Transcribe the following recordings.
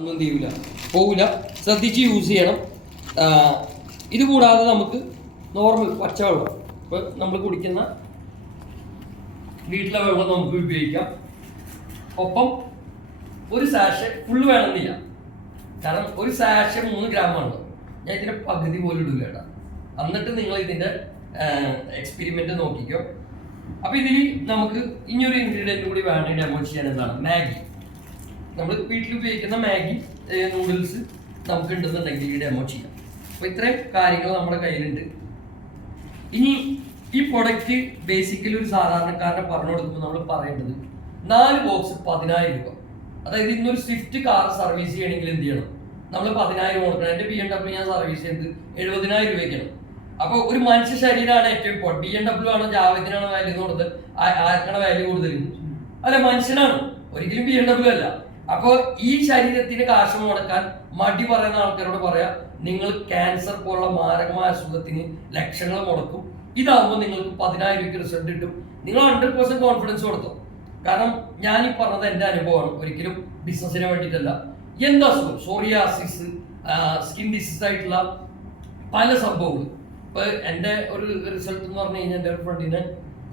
ഒന്നും ചെയ്യൂല, പോവില്ല. ശ്രദ്ധിച്ച് യൂസ് ചെയ്യണം. ഇത് കൂടാതെ നമുക്ക് നോർമൽ പച്ചവെള്ളം, ഇപ്പോൾ നമ്മൾ കുടിക്കുന്ന വീട്ടിലെ വെള്ളം നമുക്ക് ഉപയോഗിക്കാം. ഒപ്പം ഒരു സാഷെ ഫുള്ള് വേണമെന്നില്ല, കാരണം ഒരു സാഷെ 3 ഗ്രാമാണ്. ഞാൻ ഇതിൻ്റെ പകുതി പോലും ഇടില്ല കേട്ടോ. എന്നിട്ട് നിങ്ങൾ ഇതിൻ്റെ എക്സ്പെരിമെന്റ് നോക്കിക്കോ. അപ്പൊ ഇതിൽ നമുക്ക് ഇനിയൊരു ഇൻഗ്രീഡിയൻറ്റ് കൂടി വേണമെങ്കിൽ ഡെമോ ചെയ്യാൻ എന്താണ് മാഗി. നമ്മൾ വീട്ടിൽ ഉപയോഗിക്കുന്ന മാഗി നൂഡിൽസ് നമുക്ക് ഉണ്ടെന്നുണ്ടെങ്കിൽ ഈ ഡെമോ ചെയ്യാം. അപ്പൊ ഇത്രയും കാര്യങ്ങൾ നമ്മുടെ കയ്യിലുണ്ട്. ഇനി ഈ പ്രൊഡക്റ്റ് ബേസിക്കലി ഒരു സാധാരണക്കാരനെ പറഞ്ഞു കൊടുക്കുമ്പോൾ നമ്മൾ പറയേണ്ടത് 4 ബോക്സ് 10,000 രൂപ. അതായത് ഇന്നൊരു സ്വിഫ്റ്റ് കാർ സർവീസ് ചെയ്യണമെങ്കിൽ എന്ത് ചെയ്യണം, നമ്മൾ 10,000 കൊടുക്കണം. എൻ്റെ BMW ഞാൻ സർവീസ് ചെയ്ത് 70,000 രൂപയ്ക്കാണ്. അപ്പൊ ഒരു മനുഷ്യ ശരീരമാണ് ഏറ്റവും ഇമ്പോർട്ടൻറ്റ്. BMW ആണോ ജാവദിനാണോ വാല്യൂ കൂടുതൽ, ആർക്കാണ് വാല്യൂ കൂടുതൽ? അല്ല, മനുഷ്യനാണ്, ഒരിക്കലും BMW അല്ല. അപ്പോൾ ഈ ശരീരത്തിന് കാശ് മുടക്കാൻ മടി പറയുന്ന ആൾക്കാരോട് പറയാം, നിങ്ങൾ ക്യാൻസർ പോലുള്ള മാരകമായ അസുഖത്തിന് ലക്ഷങ്ങൾ മുടക്കും. ഇതാവുമ്പോൾ നിങ്ങൾക്ക് 10,000 രൂപയ്ക്ക് റിസൾട്ട് കിട്ടും. നിങ്ങൾ 100% കോൺഫിഡൻസ് കൊടുത്തു. കാരണം ഞാൻ ഈ പറഞ്ഞത് എൻ്റെ അനുഭവമാണ്, ഒരിക്കലും ബിസിനസിന് വേണ്ടിയിട്ടല്ല. എന്താ അസുഖം, സോറിയാസിസ്, സ്കിൻ ഡിസീസ് ആയിട്ടുള്ള പല സംഭവങ്ങൾ. ഇപ്പൊ എൻ്റെ ഒരു റിസൾട്ട് എന്ന് പറഞ്ഞു കഴിഞ്ഞാൽ എൻ്റെ ഒരു ഫ്രണ്ടിന്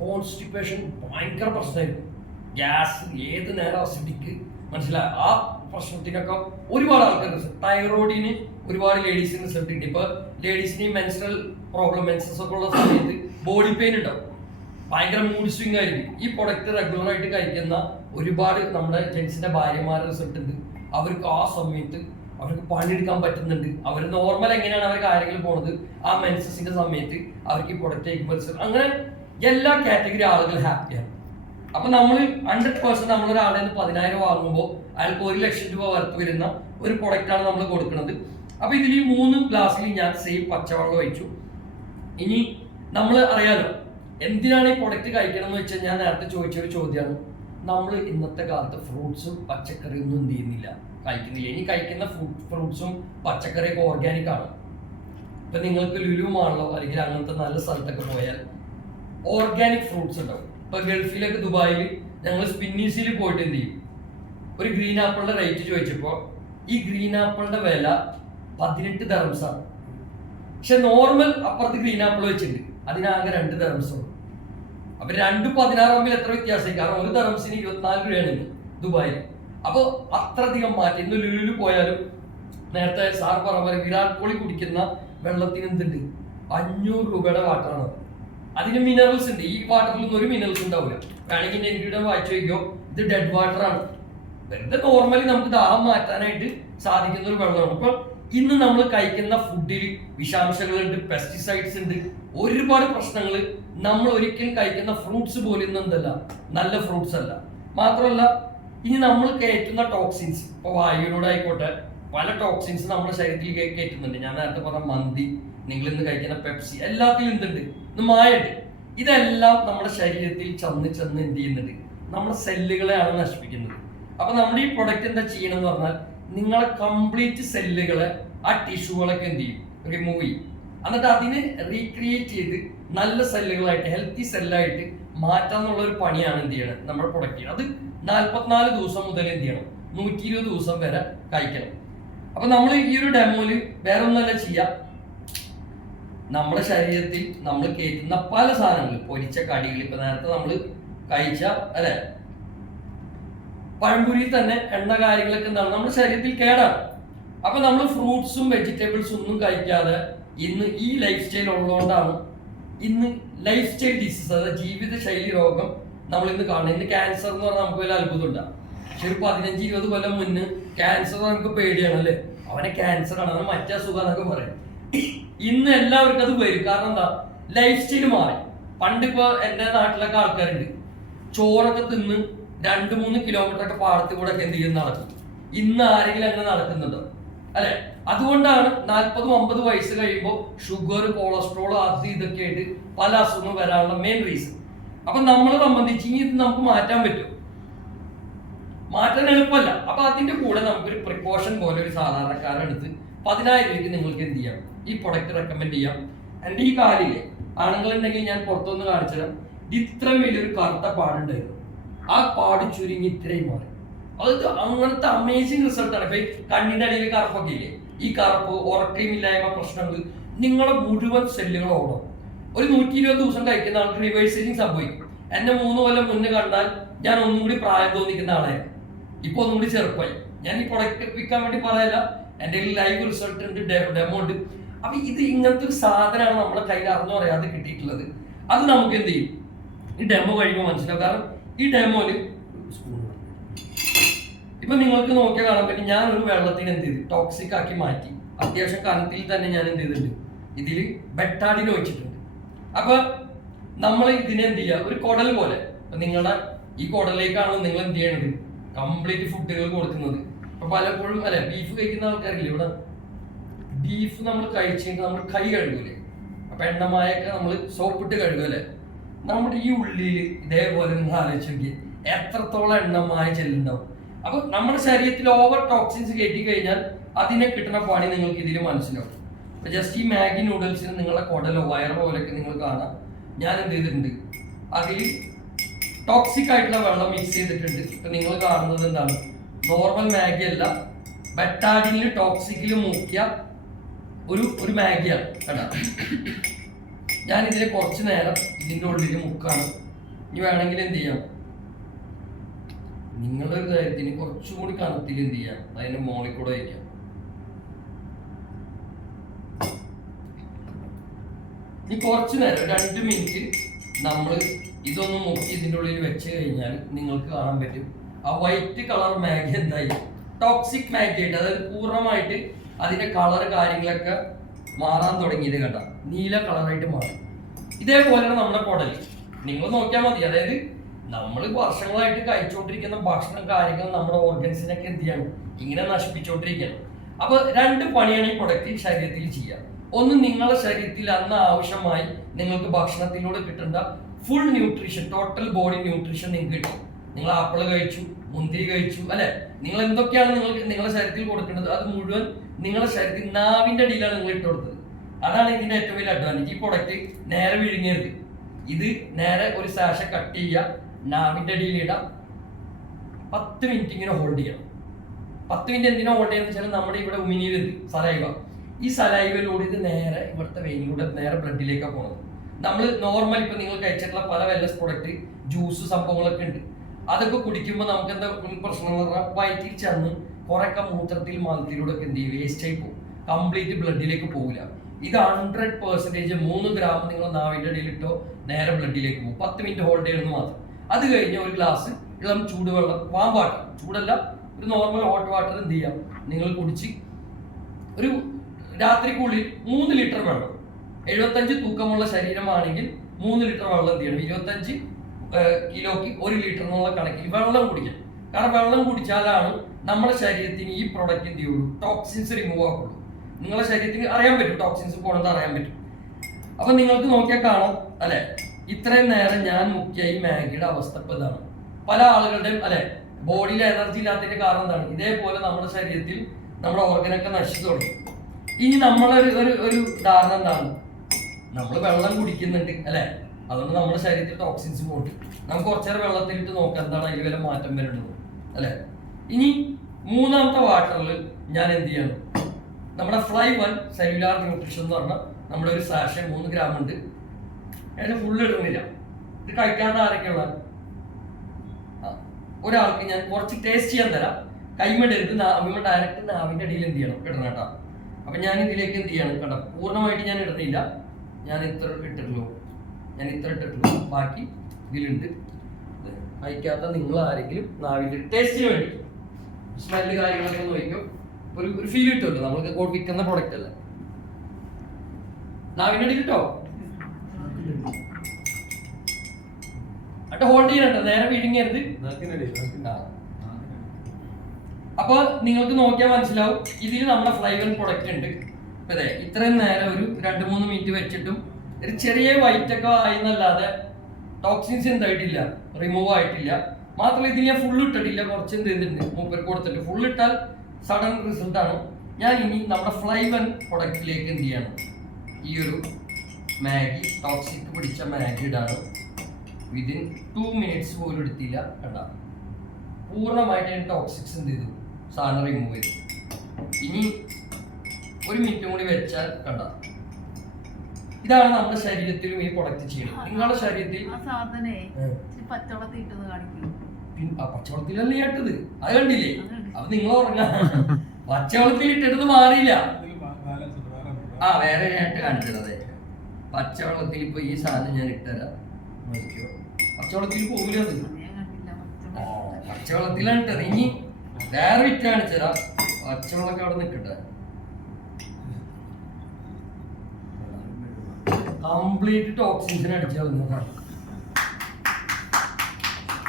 കോൺസ്റ്റിപ്പേഷൻ ഭയങ്കര പ്രശ്നമായിരുന്നു. ഗ്യാസ്, ഏത് നേരം അസിഡിക്ക്, മനസ്സിലായി. ആ പ്രശ്നത്തിനൊക്കെ ഒരുപാട് ആൾക്കാർ റിസൾട്ട്. തൈറോയിഡിന് ഒരുപാട് ലേഡീസിന് റിസൾട്ട് കിട്ടി. ഇപ്പൊ ലേഡീസിന് മെൻസ്ട്രൽ പ്രോബ്ലം, മെൻസസ് ഒക്കെ ഉള്ള സമയത്ത് ബോഡി പെയിൻ ഉണ്ടാവും, ഭയങ്കര മൂഡ് സ്വിംഗ് ആയിരിക്കും. ഈ പ്രൊഡക്റ്റ് റെഗുലർ ആയിട്ട് കഴിക്കുന്ന ഒരുപാട് നമ്മുടെ ജെൻസിന്റെ ഭാര്യമാരുടെ റിസൾട്ട് ഉണ്ട്. അവർക്ക് ആ സമയത്ത് അവർക്ക് പണിയെടുക്കാൻ പറ്റുന്നുണ്ട്. അവർ നോർമൽ എങ്ങനെയാണ് അവർ കാര്യങ്ങൾ പോണത്, ആ മെൻസസിന്റെ സമയത്ത് അവർക്ക് ഈ പ്രൊഡക്റ്റ് കഴിക്കുമ്പോൾ അങ്ങനെ എല്ലാ കാറ്റഗറി ആളുകൾ ഹാപ്പിയാണ്. അപ്പൊ നമ്മൾ 100% നമ്മളൊരാളെ 10,000 വാങ്ങുമ്പോൾ അയാൾക്ക് 1,00,000 രൂപ വർത്ത് വരുന്ന ഒരു പ്രൊഡക്റ്റാണ് നമ്മൾ കൊടുക്കുന്നത്. അപ്പൊ ഇതിൽ 3 ഗ്ലാസ്സിൽ ഞാൻ സെയിം പച്ചവെള്ളം ഒഴിച്ചു. ഇനി നമ്മൾ അറിയാലോ എന്തിനാണ് ഈ പ്രൊഡക്റ്റ് കഴിക്കണം എന്ന് വെച്ചാൽ, ഞാൻ നേരത്തെ ചോദിച്ചൊരു ചോദ്യമാണ്. നമ്മൾ ഇന്നത്തെ കാലത്ത് ഫ്രൂട്ട്സും പച്ചക്കറിയും ഒന്നും എന്ത് ചെയ്യുന്നില്ല, കഴിക്കുന്നില്ല. ഇനി കഴിക്കുന്ന ഫ്രൂട്ട്സും പച്ചക്കറിയൊക്കെ ഓർഗാനിക് ആണ്. ഇപ്പൊ നിങ്ങൾക്ക് ലുലു മാളിലോ അല്ലെങ്കിൽ അങ്ങനത്തെ നല്ല സ്ഥലത്തൊക്കെ പോയാൽ ഓർഗാനിക് ഫ്രൂട്ട്സ് ഉണ്ടാവും. ഇപ്പൊ ഗൾഫിലൊക്കെ ദുബായിൽ ഞങ്ങൾ സ്പിന്നീസിൽ പോയിട്ട് എന്ത് ചെയ്യും, ഒരു ഗ്രീൻ ആപ്പിളിന്റെ റേറ്റ് ചോദിച്ചപ്പോൾ ഈ ഗ്രീൻ ആപ്പിളിന്റെ വില 18 ദിർഹംസാണ്. പക്ഷെ നോർമൽ അപ്പുറത്ത് ഗ്രീൻ ആപ്പിൾ വെച്ചിട്ടുണ്ട്, അതിനാകെ 2 ദിർഹംസ്. അപ്പൊ 2-16 തമ്മിൽ എത്ര വ്യത്യാസമായി? കാരണം ഒരു ദിർഹംസിന് 24 രൂപയാണ് ദുബായിൽ. അപ്പൊ അത്രയധികം മാറ്റം. ഇന്ന് ലുലുവിൽ പോയാലും നേരത്തെ സാർ പറഞ്ഞ പോലെ വിരാട് കോഹ്ലി കുടിക്കുന്ന വെള്ളത്തിന് എന്തുണ്ട്, 500 രൂപയുടെ വാട്ടറാണ്. അതിന് മിനറൽസ് ഉണ്ട്. ഈ വാട്ടറിലൊന്നും ഒരു മിനറൽസ് ഉണ്ടാവില്ല. വേണമെങ്കിൽ എൻ്റെ വായിച്ചു വയ്ക്കോ, ഇത് ഡെഡ് വാട്ടർ ആണ്. വെറുതെ നോർമലി നമുക്ക് ദാഹം മാറ്റാനായിട്ട് സാധിക്കുന്ന ഒരു വെള്ളമാണ്. അപ്പൊ ഇന്ന് നമ്മൾ കഴിക്കുന്ന ഫുഡിൽ വിഷാംശങ്ങളുണ്ട്, പെസ്റ്റിസൈഡ്സ് ഉണ്ട്, ഒരുപാട് പ്രശ്നങ്ങൾ. നമ്മൾ ഒരിക്കലും കഴിക്കുന്ന ഫ്രൂട്ട്സ് പോലും ഇന്ന് എന്തല്ല, നല്ല ഫ്രൂട്ട്സ് അല്ല. മാത്രമല്ല ഇനി നമ്മൾ കയറ്റുന്ന ടോക്സിൻസ്, ഇപ്പോൾ വായുവിനോടായിക്കോട്ടെ പല ടോക്സിൻസ് നമ്മുടെ ശരീരത്തിൽ കയറ്റുന്നുണ്ട്. ഞാൻ നേരത്തെ പറഞ്ഞ മന്തി, നിങ്ങൾ ഇന്ന് കഴിക്കുന്ന പെപ്സി, എല്ലാത്തിലും എന്തുണ്ട്, ഇന്ന് മായുണ്ട്. ഇതെല്ലാം നമ്മുടെ ശരീരത്തിൽ ചെന്ന് എന്ത് ചെയ്യുന്നുണ്ട്, നമ്മുടെ സെല്ലുകളെയാണ് നശിപ്പിക്കുന്നത്. അപ്പൊ നമ്മുടെ ഈ പ്രൊഡക്റ്റ് എന്താ ചെയ്യണം എന്ന് പറഞ്ഞാൽ, നിങ്ങളെ കംപ്ലീറ്റ് സെല്ലുകളെ, ആ ടിഷ്യൂകളൊക്കെ എന്ത് ചെയ്യും, റിമൂവ് ചെയ്യും. എന്നിട്ട് അതിനെ റീക്രിയേറ്റ് ചെയ്ത് നല്ല സെല്ലുകളായിട്ട്, ഹെൽത്തി സെല്ലായിട്ട് മാറ്റാന്നുള്ള ഒരു പണിയാണ് എന്ത് ചെയ്യണം നമ്മുടെ പ്രൊഡക്റ്റ് ചെയ്യണം. അത് 44 ദിവസം മുതൽ എന്ത് ചെയ്യണം, 120 ദിവസം വരെ കഴിക്കണം. അപ്പൊ നമ്മൾ ഈ ഒരു ഡെമോയില് വേറെ ഒന്നല്ല ചെയ്യാം, നമ്മുടെ ശരീരത്തിൽ നമ്മൾ കയറ്റുന്ന പല സാധനങ്ങൾ, പൊരിച്ച കടികൾ, ഇപ്പൊ നേരത്തെ നമ്മൾ കഴിച്ച അല്ലെ പഴംപുരിയിൽ തന്നെ എണ്ണ കാര്യങ്ങളൊക്കെ എന്താണ് നമ്മുടെ ശരീരത്തിൽ കേടാണ്. അപ്പൊ നമ്മൾ ഫ്രൂട്ട്സും വെജിറ്റബിൾസും ഒന്നും കഴിക്കാതെ ഇന്ന് ഈ ലൈഫ് സ്റ്റൈൽ ഉള്ളതുകൊണ്ടാണ് ഇന്ന് ലൈഫ് സ്റ്റൈൽ ഡിസീസ്, അതായത് ജീവിതശൈലി രോഗം നമ്മൾ ഇന്ന് കാണുന്നത്. ഇന്ന് ക്യാൻസർ എന്ന് പറഞ്ഞാൽ നമുക്ക് വലിയ അത്ഭുതം ഉണ്ടാകും. പക്ഷെ ഒരു 15-20 കൊല്ലം മുന്നേ ക്യാൻസർ നമുക്ക് പേടിയാണ് അല്ലേ, അവനെ ക്യാൻസർ ആണ്, അവന് മറ്റേ അസുഖം എന്നൊക്കെ പറയും. ഇന്ന് എല്ലാവർക്കും അത് വരും. കാരണം എന്താ, ലൈഫ് സ്റ്റൈൽ മാറി. പണ്ടിപ്പോ എൻ്റെ നാട്ടിലൊക്കെ ആൾക്കാരുണ്ട്, ചോറൊക്കെ തിന്ന് 2-3 കിലോമീറ്റർ ഒക്കെ പാടത്ത് കൂടെ ഒക്കെ എന്ത് ചെയ്യുന്ന നടക്കും. ഇന്ന് ആരെങ്കിലും അങ്ങനെ നടക്കുന്നുണ്ടോ, അല്ലെ? അതുകൊണ്ടാണ് 40-50 വയസ്സ് കഴിയുമ്പോൾ ഷുഗർ, കൊളസ്ട്രോൾ, അത് ഇതൊക്കെ ആയിട്ട് പല അസുഖങ്ങൾ വരാനുള്ള മെയിൻ റീസൺ. അപ്പൊ നമ്മളെ സംബന്ധിച്ച് ഇത് നമുക്ക് മാറ്റാൻ പറ്റും, മാറ്റാൻ എളുപ്പമല്ല. അപ്പൊ അതിന്റെ കൂടെ നമുക്കൊരു പ്രിക്കോഷൻ പോലെ ഒരു സാധാരണക്കാരെടുത്ത് 10,000 രൂപയ്ക്ക് നിങ്ങൾക്ക് എന്ത് ചെയ്യാം, ഈ പ്രൊഡക്റ്റ് റെക്കമെൻഡ് ചെയ്യാം. എൻ്റെ ഈ കാലിലെ ആണുങ്ങളുണ്ടെങ്കിൽ ഞാൻ പുറത്തുനിന്ന് കാണിച്ചു തരാം. ഇത്രയും വലിയൊരു കറുത്ത പാടുണ്ടായിരുന്നു, ആ പാട് ചുരുങ്ങി ഇത്രയും മാറി. അത് അങ്ങനത്തെ അമേസിങ് റിസൾട്ടാണ്. ഇപ്പൊ കണ്ണിന്റെ അടിയിൽ കറുപ്പൊക്കെ ഇല്ലേ, ഈ കറുപ്പ്, ഉറക്കമില്ലായ്മ പ്രശ്നങ്ങൾ, നിങ്ങളെ മുഴുവൻ സെല്ലുകളോടും ഒരു 120 ദിവസം കഴിക്കുന്ന ആൾക്ക് റിവേഴ്സിങ് സംഭവിക്കും. എന്നെ 3 കൊല്ലം മുന്നേ കണ്ടാൽ ഞാൻ ഒന്നും കൂടി പ്രായം തോന്നിക്കുന്ന ആളായിരുന്നു. ഇപ്പൊ ഒന്നും കൂടി ചെറുപ്പമായി. ഞാൻ ഈ പ്രൊഡക്റ്റ് വിൽക്കാൻ വേണ്ടി പറയല്ല, എൻ്റെ ലൈവ് റിസൾട്ട് ഉണ്ട്, ഡെമോ ഉണ്ട്. അപ്പൊ ഇത് ഇങ്ങനത്തെ ഒരു സാധനമാണ് നമ്മുടെ കയ്യിൽ അറിയാതെ കിട്ടിയിട്ടുള്ളത്. അത് നമുക്ക് എന്ത് ചെയ്യും, ഈ ഡെമോ കഴിയുമ്പോൾ മനസ്സിലാവും. കാരണം ഈ ഡെമോയില് ഇപ്പൊ നിങ്ങൾക്ക് നോക്കിയാൽ കാണാൻ പറ്റും, ഞാൻ ഒരു വെള്ളത്തിന് എന്ത് ചെയ്തു, ടോക്സിക് ആക്കി മാറ്റി. അത്യാവശ്യം കനത്തിൽ തന്നെ ഞാൻ എന്ത് ചെയ്തിട്ടുണ്ട്, ഇതിൽ ബെറ്റാഡിൻ ഒഴിച്ചിട്ടുണ്ട്. അപ്പൊ നമ്മൾ ഇതിനെ എന്ത് ചെയ്യുക, ഒരു കുടൽ പോലെ. അപ്പൊ നിങ്ങളുടെ ഈ കുടലിലേക്കാണ് നിങ്ങൾ എന്ത് ചെയ്യണത്, കംപ്ലീറ്റ് ഫുഡുകൾ കൊടുക്കുന്നത്. അപ്പൊ പലപ്പോഴും അല്ലെ, ബീഫ് കഴിക്കുന്ന ആൾക്കാരില്ലേ ഇവിടെ, ബീഫ് നമ്മൾ കഴിച്ചിട്ട് നമ്മൾ കൈ കഴുകൂലേ, അപ്പൊ എണ്ണമായൊക്കെ നമ്മൾ സോപ്പിട്ട് കഴുകുമല്ലേ. നമ്മുടെ ഈ ഉള്ളിൽ ഇതേപോലെ നിങ്ങൾ ആലോചിച്ച് നോക്കി എത്രത്തോളം എണ്ണമായ ചെല്ലുണ്ടാവും. അപ്പൊ നമ്മുടെ ശരീരത്തിൽ ഓവർ ടോക്സിൻസ് കയറ്റി കഴിഞ്ഞാൽ അതിനെ കിട്ടുന്ന പണി നിങ്ങൾക്ക് ഇതിൽ മനസ്സിലാവും. അപ്പൊ ജസ്റ്റ് ഈ മാഗി നൂഡിൽസിന് നിങ്ങളുടെ കുടലോ വയറോ പോലൊക്കെ നിങ്ങൾ കാണാം. ഞാൻ എന്ത് ചെയ്തിട്ടുണ്ട്, അതിൽ ടോക്സിക് ആയിട്ടുള്ള വെള്ളം മിക്സ് ചെയ്തിട്ടുണ്ട്. ഇപ്പൊ നിങ്ങൾ കാണുന്നത് എന്താണ്, നോർമൽ മാഗി അല്ല, ബെറ്റാഡിനിൽ ടോക്സിക്കിൽ മുക്കിയ ഒരു മാഗിയാണ് കേട്ടോ. ഞാൻ ഇതിനെ കുറച്ച് നേരം ഇതിൻ്റെ ഉള്ളിൽ മുക്കാണ്. ഇനി വേണമെങ്കിൽ എന്ത് ചെയ്യാം, നിങ്ങളുടെ ഒരു കാര്യത്തിന് കുറച്ചും കൂടി കനത്തിൽ എന്ത് ചെയ്യാം, അതിന്റെ മോളിൽ കൂടെ വയ്ക്കാം. ഇനി കുറച്ച് നേരം 2 മിനിറ്റ് നമ്മൾ ഇതൊന്ന് മുക്കി ഇതിൻ്റെ ഉള്ളിൽ വെച്ച് കഴിഞ്ഞാൽ നിങ്ങൾക്ക് കാണാൻ പറ്റും ആ വൈറ്റ് കളർ മാഗി എന്തായി, ടോക്സിക് മാഗി ആയിട്ട്, അതായത് പൂർണ്ണമായിട്ട് അതിന്റെ കളർ കാര്യങ്ങളൊക്കെ മാറാൻ തുടങ്ങിയത് കണ്ട, നീല കളറായിട്ട് മാറി. ഇതേപോലെയാണ് നമ്മുടെ കുടൽ. നിങ്ങൾ നോക്കിയാൽ മതി. അതായത് നമ്മൾ വർഷങ്ങളായിട്ട് കഴിച്ചുകൊണ്ടിരിക്കുന്ന ഭക്ഷണം കാര്യങ്ങൾ നമ്മുടെ ഓർഗൻസിനൊക്കെ എന്ത് ചെയ്യണം, ഇങ്ങനെ നശിപ്പിച്ചുകൊണ്ടിരിക്കണം. അപ്പൊ 2 പണിയാണ് ഈ പ്രൊഡക്റ്റ് ശരീരത്തിൽ ചെയ്യുക. ഒന്ന്, നിങ്ങളുടെ ശരീരത്തിൽ അന്ന് ആവശ്യമായി നിങ്ങൾക്ക് ഭക്ഷണത്തിലൂടെ കിട്ടേണ്ട full nutrition, total body nutrition നിങ്ങൾക്ക് കിട്ടും. നിങ്ങൾ ആപ്പിള് കഴിച്ചു, മുന്തിരി കഴിച്ചു അല്ലെ, നിങ്ങൾ എന്തൊക്കെയാണ് നിങ്ങൾക്ക് നിങ്ങളുടെ ശരീരത്തിൽ കൊടുക്കേണ്ടത് അത് മുഴുവൻ നിങ്ങളുടെ ശരീരത്തിൽ നാവിന്റെ അടിയിലാണ് നിങ്ങൾ ഇട്ട് കൊടുത്തത്. അതാണ് ഇതിന്റെ ഏറ്റവും വലിയ അഡ്വാൻറ്റേജ്. ഈ പ്രൊഡക്റ്റ് നേരെ വിഴുങ്ങിയത്, ഇത് നേരെ ഒരു സാഷ കട്ട് ചെയ്യുക, നാവിന്റെ അടിയിൽ ഇടാം, 10 മിനിറ്റ് ഇങ്ങനെ ഹോൾഡ് ചെയ്യണം. 10 മിനിറ്റ് എന്തിനാ ഹോൾഡ് ചെയ്യുന്നത് വെച്ചാൽ നമ്മുടെ ഇവിടെ ഉമിനീരുണ്ട്, സലൈവ. ഈ സലൈവയിലൂടെ ഇത് നേരെ ഇവിടുത്തെ വെയിനിലൂടെ നേരെ ബ്ലഡിലേക്കാണ് പോകുന്നത്. നമ്മൾ നോർമൽ ഇപ്പൊ നിങ്ങൾ കഴിച്ചിട്ടുള്ള പല വെൽനസ് പ്രൊഡക്റ്റ്, ജ്യൂസ് സംഭവങ്ങളൊക്കെ ഉണ്ട്, അതൊക്കെ കുടിക്കുമ്പോൾ നമുക്ക് എന്താ പ്രശ്നം എന്ന് പറഞ്ഞാൽ വയറ്റിൽ ചെന്ന് കുറെയൊക്കെ മൂത്രത്തിൽ മലത്തിലൂടെ ഒക്കെ എന്ത് ചെയ്യും, വേസ്റ്റ് ആയി പോകും, കംപ്ലീറ്റ് ബ്ലഡിലേക്ക് പോകില്ല. ഇത് 100% 3 ഗ്രാം നിങ്ങൾ നാവിന്റെ അടിയിലിട്ടോ നേരെ ബ്ലഡിലേക്ക് പോകും. 10 മിനിറ്റ് ഹോൾഡ് ചെയ്യുന്നത് മാത്രം. അത് കഴിഞ്ഞ് ഒരു ഗ്ലാസ് ഇളം ചൂടുവെള്ളം, വാം വാട്ടർ, ചൂടല്ല, ഒരു നോർമൽ ഹോട്ട് വാട്ടർ എന്ത് ചെയ്യാം, നിങ്ങൾ കുടിച്ച് ഒരു രാത്രിക്കുള്ളിൽ 3 ലിറ്റർ വെള്ളം. 75 തൂക്കമുള്ള ശരീരമാണെങ്കിൽ 3 ലിറ്റർ വെള്ളം എന്ത് ചെയ്യണം, 25 കിലോക്ക് 1 ലിറ്റർ എന്നുള്ള കണക്കിൽ വെള്ളം കുടിക്കണം. കാരണം വെള്ളം കുടിച്ചാലാണ് നമ്മുടെ ശരീരത്തിന് ഈ പ്രൊഡക്റ്റ് എന്ത് ചെയ്യുള്ളൂ, ടോക്സിൻസ് റിമൂവ് ആക്കുള്ളൂ. നിങ്ങളുടെ ശരീരത്തിന് അറിയാൻ പറ്റും ടോക്സിൻസ് പോകണമെന്ന് അറിയാൻ പറ്റും. അപ്പൊ നിങ്ങൾക്ക് നോക്കിയാൽ കാണാം അല്ലെ, ഇത്രയും നേരം ഞാൻ മുക്കിയ ഈ മാഗിയുടെ അവസ്ഥ ഇപ്പൊ ഇതാണ്. പല ആളുകളുടെയും അല്ലെ ബോഡിയിൽ എനർജി ഇല്ലാത്തതിന്റെ കാരണം എന്താണ്, ഇതേപോലെ നമ്മുടെ ശരീരത്തിൽ നമ്മുടെ ഓർഗനൊക്കെ നശിച്ചു തുടങ്ങി. ഇനി നമ്മളെ ഒരു ധാരണ എന്താണ്, നമ്മൾ വെള്ളം കുടിക്കുന്നുണ്ട് അല്ലെ, അതുകൊണ്ട് നമ്മുടെ ശരീരത്തിൽ ടോക്സിൻസ് പോയിട്ട് നമുക്ക് കുറച്ചേരം വെള്ളത്തിലിട്ട് നോക്കാം എന്താണ് അതിൽ വല്ല മാറ്റം വരുന്നത് അല്ലെ. ഇനി 3ാമത്തെ വാട്ടറിൽ ഞാൻ എന്ത് ചെയ്യണം, നമ്മുടെ ഫ്ലൈ1 സെല്ലുലാർ ന്യൂട്രീഷൻ എന്ന് പറഞ്ഞാൽ നമ്മുടെ ഒരു സാഷ 3 ഗ്രാം ഉണ്ട്. അതിന് ഫുള്ള് ഇടുന്നില്ല. ഇത് കഴിക്കാത്ത ആരൊക്കെയുള്ള ഒരാൾക്ക് ഞാൻ കുറച്ച് ടേസ്റ്റ് ചെയ്യാൻ തരാം. കൈമടരുത്, ഡയറക്റ്റ് നാവിന്റെ അടിയിൽ എന്ത് ചെയ്യണം, ഇടണം കേട്ടോ. അപ്പൊ ഞാൻ ഇതിലേക്ക് എന്ത് ചെയ്യണം കണ്ടോ, പൂർണ്ണമായിട്ട് ഞാൻ ഇടുന്നില്ല, ഞാൻ ഇത്ര ഇട്ടിട്ടുള്ളൂ, ബാക്കി ഇതിലുണ്ട്. കഴിക്കാത്ത നിങ്ങൾ ആരെങ്കിലും നാവിന്റെ ടേസ്റ്റിന് വേണ്ടി സ്മെല്ല് കാര്യങ്ങളൊക്കെ നോക്കിയോ, ഒരു ഫീൽ കിട്ടുമല്ലോ, നമുക്ക് വിൽക്കുന്ന പ്രൊഡക്റ്റ് അല്ല. നാവിന്റെ അടിയിൽ കിട്ടോ അട്ട് ഹോൾഡ് ചെയ്യണ്ട, നേരെ വിഴുങ്ങരുത്. അപ്പൊ നിങ്ങൾക്ക് നോക്കിയാൽ മനസ്സിലാവും ഇതിൽ നമ്മുടെ ഫ്ലൈവൻ പ്രൊഡക്റ്റ് ഉണ്ട്. അതെ, ഇത്രയും നേരം ഒരു 2-3 മിനിറ്റ് വെച്ചിട്ടും ഒരു ചെറിയ വൈറ്റ് ഒക്കെ ആയിന്നല്ലാതെ ടോക്സിൻസ് എന്തായിട്ടില്ല, റിമൂവ് ആയിട്ടില്ല. മാത്രമല്ല ഇത് ഞാൻ ഫുൾ ഇട്ടിട്ടില്ല, കുറച്ച് എന്ത് ചെയ്തിട്ടുണ്ട് മൂപ്പർക്ക് കൊടുത്തിട്ട്. ഫുൾ ഇട്ടാൽ സഡൻ റിസൾട്ട് ആണ്. ഞാൻ ഇനി നമ്മുടെ ഫ്ലൈവൻ പ്രൊഡക്റ്റിലേക്ക് എന്ത് ചെയ്യണം, ഈ ഒരു മാഗി ടോക്സിക് പിടിച്ച മാഗി ഇടാണ്. വിതിൻ 2 മിനിറ്റ്സ് പോലും എടുത്തില്ല കണ്ട. പൂർണ്ണമായിട്ട് ടോക്സിക്സ് എന്ത് ചെയ്തു സാധനം റിമൂവ് ചെയ്തു. ഇനി 1 മിനിറ്റും കൂടി വെച്ചാൽ കണ്ട ഇതാണ് നമ്മുടെ ശരീരത്തിലും ഈ പ്രൊഡക്റ്റ് ചെയ്യുന്നത്. നിങ്ങളുടെ ശരീരത്തിൽ പച്ചവെള്ളത്തിലല്ലേ ഇട്ടത്, അത് കണ്ടില്ലേ? അപ്പൊ നിങ്ങൾ ഉറങ്ങാ പച്ചവെള്ളത്തിൽ ഇട്ടിട്ട് മാറിയില്ല. വേറെ ഞാനിട്ട് കാണിച്ചത് പച്ചവെള്ളത്തിൽ ഇപ്പൊ ഈ സാധനം ഞാൻ ഇട്ടുതരാം. നോക്കിയോ, പച്ചവെള്ളത്തിൽ പോകില്ല അത്. പച്ചവെള്ളത്തിലാണ് ഇട്ടത്. ഇനി വേറെ ഇട്ട് കാണിച്ചതാ. പച്ചവെള്ളമൊക്കെ അവിടെ നിൽക്കട്ടെ. കംപ്ലീറ്റ് ടോക്സിൻസിനെ അടിച്ചു കളഞ്ഞതാണ്.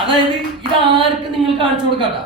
അതായത് ഇതാർക്ക് നിങ്ങൾ കാണിച്ചു കൊടുക്കാട്ടാ.